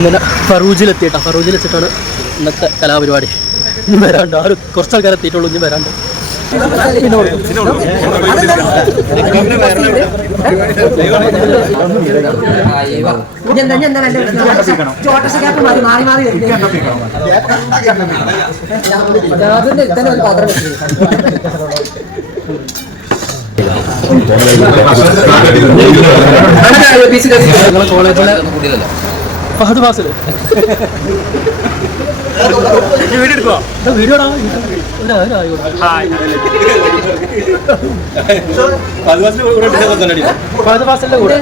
ഇങ്ങനെ ഫറൂജിലെത്തിയിട്ടാ ഫറൂജിൽ എത്തിയിട്ടാണ് ഇന്നത്തെ കലാപരിപാടി. ഇനി വരാണ്ട്. ആരും കുറച്ച് ആൾക്കാരെ എത്തിയിട്ടുള്ളൂ ഇനി വരാണ്ട്. നിങ്ങളെ കോളേജിലെ ഫഹദ് ഫാസിൽ വീഡിയോ ഫഹദ് ഫാസിലിന്റെ കൂടെ.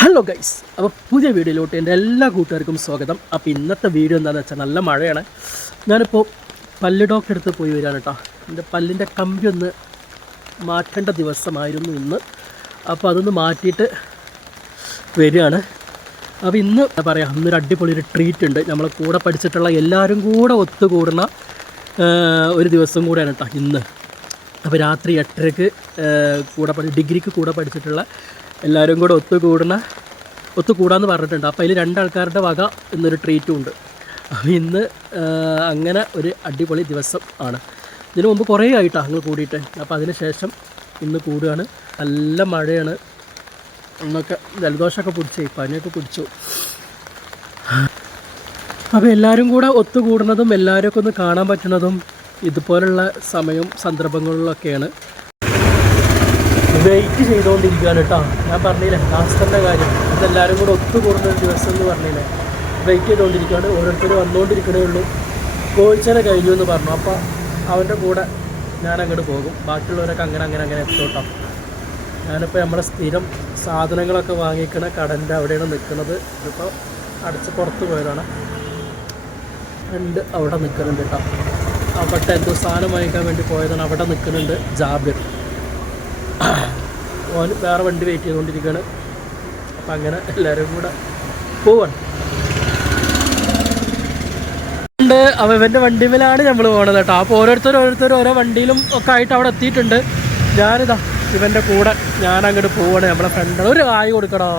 ഹലോ ഗൈസ് അപ്പോൾ പുതിയ വീഡിയോയിലോട്ട് എന്റെ എല്ലാ കൂട്ടുകാർക്കും സ്വാഗതം. അപ്പോൾ ഇന്നത്തെ വീഡിയോ എന്താണെന്ന് വെച്ചാൽ നല്ല മഴയാണ്. ഞാനിപ്പോൾ പല്ല് ഡോക്ടറെ അടുത്ത് പോയി വരാണ് കേട്ടോ എന്റെ പല്ലിന്റെ കമ്പി ഒന്ന് മാറ്റേണ്ട ദിവസമായിരുന്നു ഇന്ന്. അപ്പോൾ അതൊന്ന് മാറ്റിയിട്ട് വരികയാണ്. അപ്പോൾ ഇന്ന് പറയുക ഇന്നൊരു അടിപൊളി ഒരു ട്രീറ്റ് ഉണ്ട്. നമ്മൾ കൂടെ പഠിച്ചിട്ടുള്ള എല്ലാവരും കൂടെ ഒത്തുകൂടുന്ന ഒരു ദിവസം കൂടെയാണ് കേട്ടോ ഇന്ന്. അപ്പോൾ രാത്രി എട്ടരക്ക് കൂടെ പഠി ഡിഗ്രിക്ക് കൂടെ പഠിച്ചിട്ടുള്ള എല്ലാവരും കൂടെ ഒത്തുകൂടുന്ന ഒത്തുകൂടാന്ന് പറഞ്ഞിട്ടുണ്ട്. അപ്പോൾ അതിൽ രണ്ടാൾക്കാരുടെ വക എന്നൊരു ട്രീറ്റും ഉണ്ട്. അപ്പോൾ ഇന്ന് അങ്ങനെ ഒരു അടിപൊളി ദിവസം ആണ്. ഇതിനു മുമ്പ് കുറേ ആയിട്ടാണ് അങ്ങ് കൂടിയിട്ട്. അപ്പോൾ അതിന് ശേഷം ഇന്ന് കൂടുകയാണ്. നല്ല മഴയാണ്. എന്നൊക്കെ ജലദോഷമൊക്കെ പിടിച്ചു പനിയൊക്കെ പിടിച്ചു. അപ്പോൾ എല്ലാവരും കൂടെ ഒത്തുകൂടുന്നതും എല്ലാവരും ഒക്കെ ഒന്ന് കാണാൻ പറ്റുന്നതും ഇതുപോലുള്ള സമയവും സന്ദർഭങ്ങളിലൊക്കെയാണ്. വെയിറ്റ് ചെയ്തുകൊണ്ടിരിക്കുകയാണ് കേട്ടോ. ഞാൻ പറഞ്ഞില്ലേ ലാസ്റ്ററിന്റെ കാര്യം. ഇതെല്ലാവരും കൂടെ ഒത്തുകൂടുന്ന ഒരു ദിവസം എന്ന് പറഞ്ഞില്ലേ. വെയിറ്റ് ചെയ്തുകൊണ്ടിരിക്കുകയാണ് ഓരോരുത്തരും വന്നുകൊണ്ടിരിക്കണേ ഉള്ളൂ. കോഴിച്ചനെ കഴിഞ്ഞു എന്ന് പറഞ്ഞു. അപ്പോൾ അവന്റെ കൂടെ ഞാൻ അങ്ങോട്ട് പോകും. ബാക്കിയുള്ളവരൊക്കെ അങ്ങനെ അങ്ങനെ അങ്ങനെ എത്തോട്ടോ ഞാനിപ്പോൾ നമ്മുടെ സ്ഥിരം സാധനങ്ങളൊക്കെ വാങ്ങിക്കണ കടന്റെ അവിടെയാണ് നിൽക്കുന്നത്. ഇതിപ്പോൾ അടച്ച് പുറത്ത് പോയതാണ്. രണ്ട് അവിടെ നിൽക്കുന്നുണ്ട് കേട്ടോ. അവിടെ എന്തോ സാധനം വാങ്ങിക്കാൻ വേണ്ടി പോയതാണ്. അവിടെ നിൽക്കുന്നുണ്ട് ജാബിർ. ഓൻ വേറെ വണ്ടി വെയിറ്റ് ചെയ്തുകൊണ്ടിരിക്കുകയാണ്. അപ്പം അങ്ങനെ എല്ലാവരും കൂടെ പോവാണ്. ഉണ്ട്. ഇവന്റെ വണ്ടിമേലാണ് നമ്മൾ പോകണത് കേട്ടോ. അപ്പോൾ ഓരോരുത്തർ ഓരോരുത്തർ ഓരോ വണ്ടിയിലും ഒക്കെ ആയിട്ട് അവിടെ എത്തിയിട്ടുണ്ട്. ഞാനിതാ ഇവന്റെ കൂടെ ഞാൻ അങ്ങോട്ട് പോവാണ്. നമ്മളെ ഫ്രണ്ട് ഒരു ആയി കൊടുക്കണോ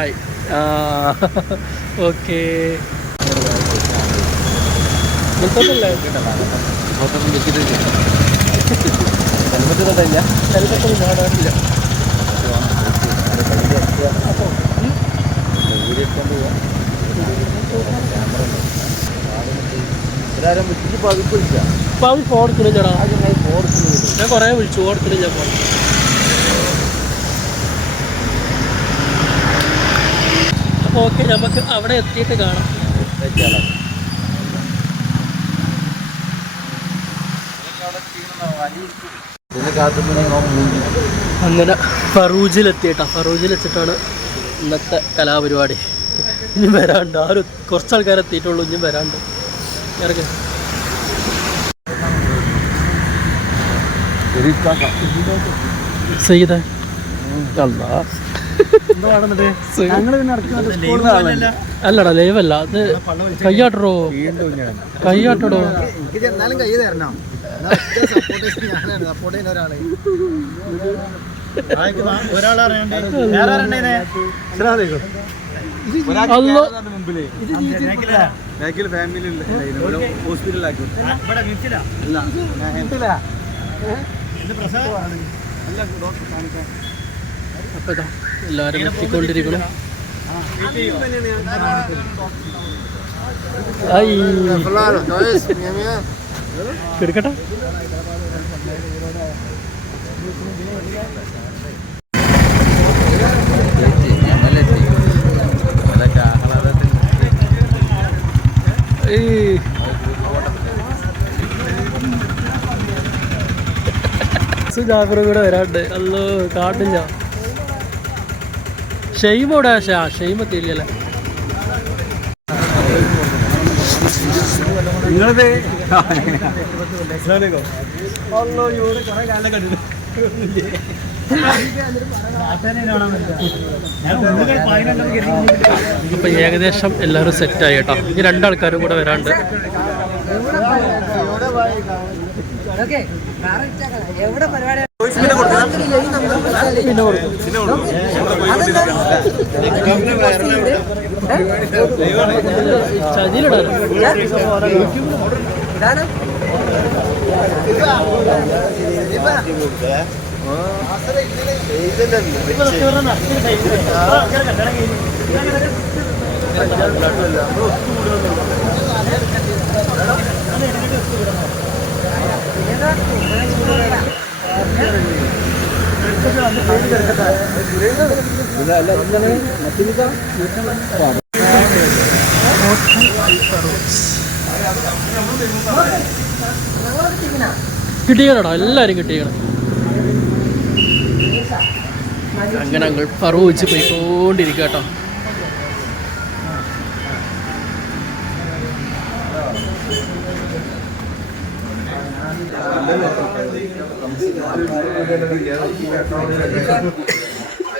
ആയി. ആ ഓക്കെ. ഫോൺ ഞാൻ കുറേ വിളിച്ചു ഫോൺ എടുക്കണില്ല ഫോൺ അപ്പോൾ ഓക്കെ നമുക്ക് അവിടെ എത്തിയിട്ട് കാണാം. അങ്ങനെ ഫറൂജിലെത്തിയിട്ടാ. ഫറൂജിൽ വെച്ചിട്ടാണ് ഇന്നത്തെ കലാപരിപാടി. ഇനി വരാണ്ട്. ആരും കുറച്ച് ആൾക്കാർ എത്തിയിട്ടുള്ളൂ ഇനി വരാണ്ട്. സയ്യിദ അല്ലാ അല്ലടാ ലൈവ് അല്ല അത് കയ്യാട്ടടോ. കയ്യാട്ടടോ. എനിക്ക് എന്നാലും കൈ തരണം. സപ്പോർട്ട് ചെയ്യുന്ന ഒരാളെ. ഹോസ്പിറ്റലിലാക്കി അപ്പൊ ഇതാ എല്ലാവരും എത്തിക്കൊണ്ടിരിക്കണം കിടക്കട്ടെ. ജാഫർ കൂടെ വരാണ്ട് അല്ലോ കാട്ടില്ല. ഷെയ്മ തിരിയല്ലേ നിങ്ങളത്? അല്ലോ ഇവിടെ കുറെ കാലം നിങ്ങളത് അപ്പൊ ഏകദേശം എല്ലാവരും സെറ്റായി കേട്ടോ ഈ രണ്ടാൾക്കാരും കൂടെ വരാണ്ട് ചതിയിലിടാനോ ഇതാണ് കിട്ടിയണോ എല്ലാരും കിട്ടിയണം അങ്ങനെ ഞങ്ങൾ പറവ് വെച്ച് പോയിക്കൊണ്ടിരിക്കുക കേട്ടോ. നേരെ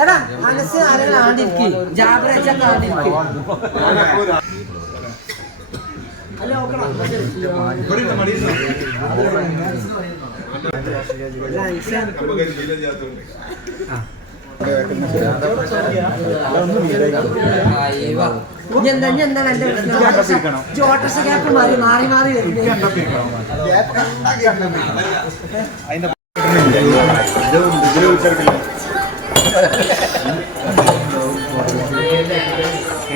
എടാ മനസ്സ് ആരെങ്കിലും ആണ്ടിരിക്ക്. ജാഗ്രത ആണ്ടിരിക്ക് അല്ല നോക്കണം ഇനി ഓട്ടർസ് ഗ്യാപ്പ് മാറി മാറി മാറി വരുന്നത്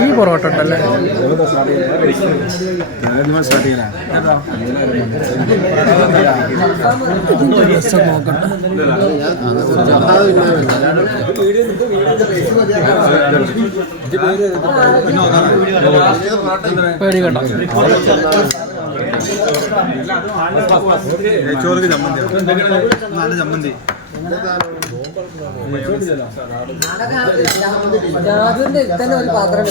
ഈ പൊറോട്ട ഉണ്ടല്ലേ? രസം പേടി കണ്ട ചോർക്ക് ചമ്മന്തി നല്ല ചമ്മന്തി. തന്നെ ഒരു പാത്രം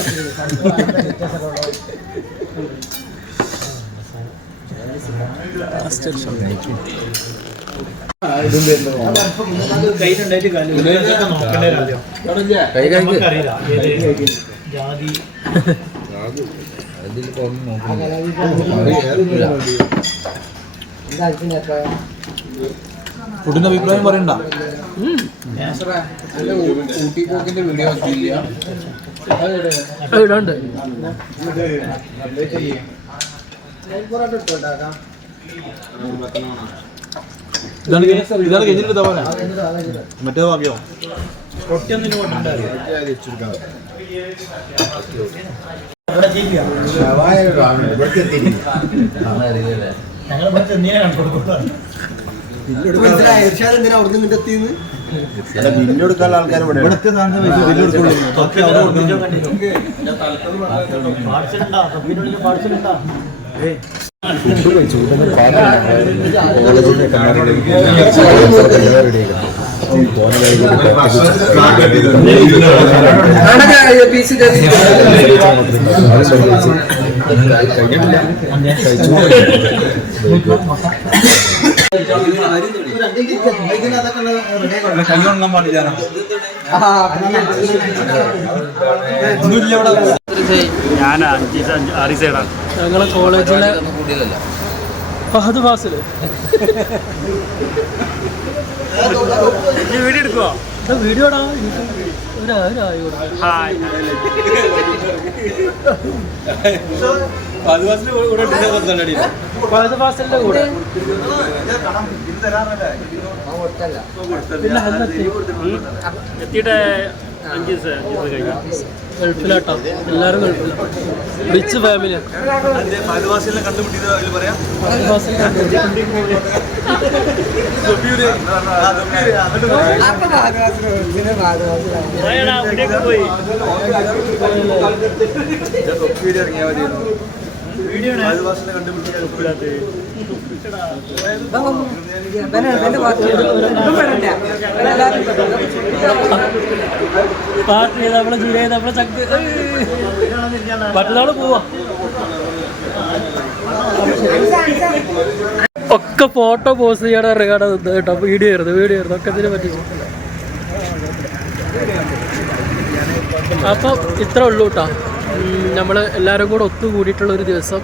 ഫുഡിന്റെ അഭിപ്രായം പറയണ്ട. ഇടാണ്ട് ഇതാണ് കഴിഞ്ഞ- ഇതാണ് കഴിഞ്ഞിട്ട് തവണ മറ്റേ ബാക്കിയോ ബില്ലെടുക്കാനുള്ള ആൾക്കാർ ഇവിടെ ഇവിടുത്തെ സാധനം ബില്ല് കൊടുക്കുള്ളൂ ഒക്കെ അവിടെ കൊടുക്കുന്നു പീസ് കൈ ഉണങ്ങാൻ പാടില്ല ഒന്നുമില്ല ഇവിടെ ഞങ്ങളെ കോളേജിലെ ഫഹദ് ഫാസിൽ വീഡിയോ എടുക്കുവോ വീഡിയോ ഇടാ കൂടെ. എത്തിയിട്ട്. ഗൾഫിലാട്ടോ എല്ലാവരും ഗൾഫില റിച്ച് ഫാമിലി ആദിവാസികളെ കണ്ടുപിടിയത് അതിൽ പറയാം അപ്പൊ ഭാഗവാസിന് പിന്നെ ഭാഗവാസിന് പോയടാ ഇവിടേക്ക് പോയി തൊപ്പിയുടെ ഇറങ്ങിയാൽ മതിയായിരുന്നു ആദിവാസിനെ കണ്ടുപിടിക്കാൻ ചെയ്ത് നമ്മളെ ജൂലൈ നമ്മളെ ചക്ക് മറ്റന്നാൾ പോവാ. ഒക്കെ ഫോട്ടോ പോസ്റ്റ് ചെയ്യണ ഇറങ്ങാണ് കേട്ടോ വീഡിയോ ആയിരുന്നു വീഡിയോ ആയിരുന്നു ഒക്കെ ഇതിനെ പറ്റി. അപ്പം ഇത്ര ഉള്ളൂ കേട്ടോ നമ്മൾ എല്ലാവരും കൂടെ ഒത്തുകൂടിയിട്ടുള്ള ഒരു ദിവസം.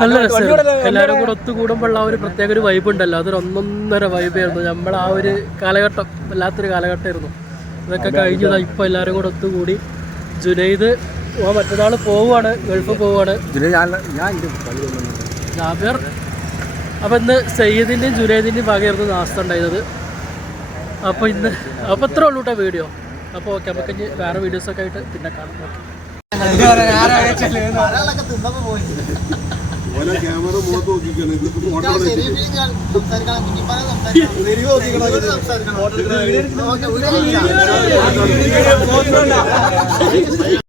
നല്ല രസമായിരുന്നു എല്ലാവരും കൂടെ ഒത്തുകൂടുമ്പോൾ ആ ഒരു പ്രത്യേക ഒരു വൈബ് ഉണ്ടല്ലോ. അതൊരു ഒന്നൊന്നര വൈബായിരുന്നു നമ്മൾ ആ ഒരു കാലഘട്ടം വല്ലാത്തൊരു കാലഘട്ടമായിരുന്നു. ഇതൊക്കെ കഴിഞ്ഞതാ ഇപ്പൊ എല്ലാവരും കൂടെ ഒത്തുകൂടി. ജുനൈദ് ഓ മറ്റന്നാൾ പോവുകയാണ് ഗൾഫ് പോവുകയാണ് ജാബിർ. അപ്പം ഇന്ന് സയ്യദിന്റെയും ജുനൈദിന്റെയും ഭാഗമായിരുന്നു നാസ്ത ഉണ്ടായിരുന്നത്. അപ്പോൾ ഇന്ന് അപ്പോൾ ഇത്ര ഉള്ളൂ കേട്ടോ വീഡിയോ അപ്പോൾ ഓക്കെ നമുക്ക് ഇനി വേറെ വീഡിയോസൊക്കെ ആയിട്ട് പിന്നെ കാണാം. ഓക്കെ ക്യാമറ മുഖത്ത് നോക്കിക്കണം ഇതിപ്പോ ഫോട്ടോ സംസാരിക്കണം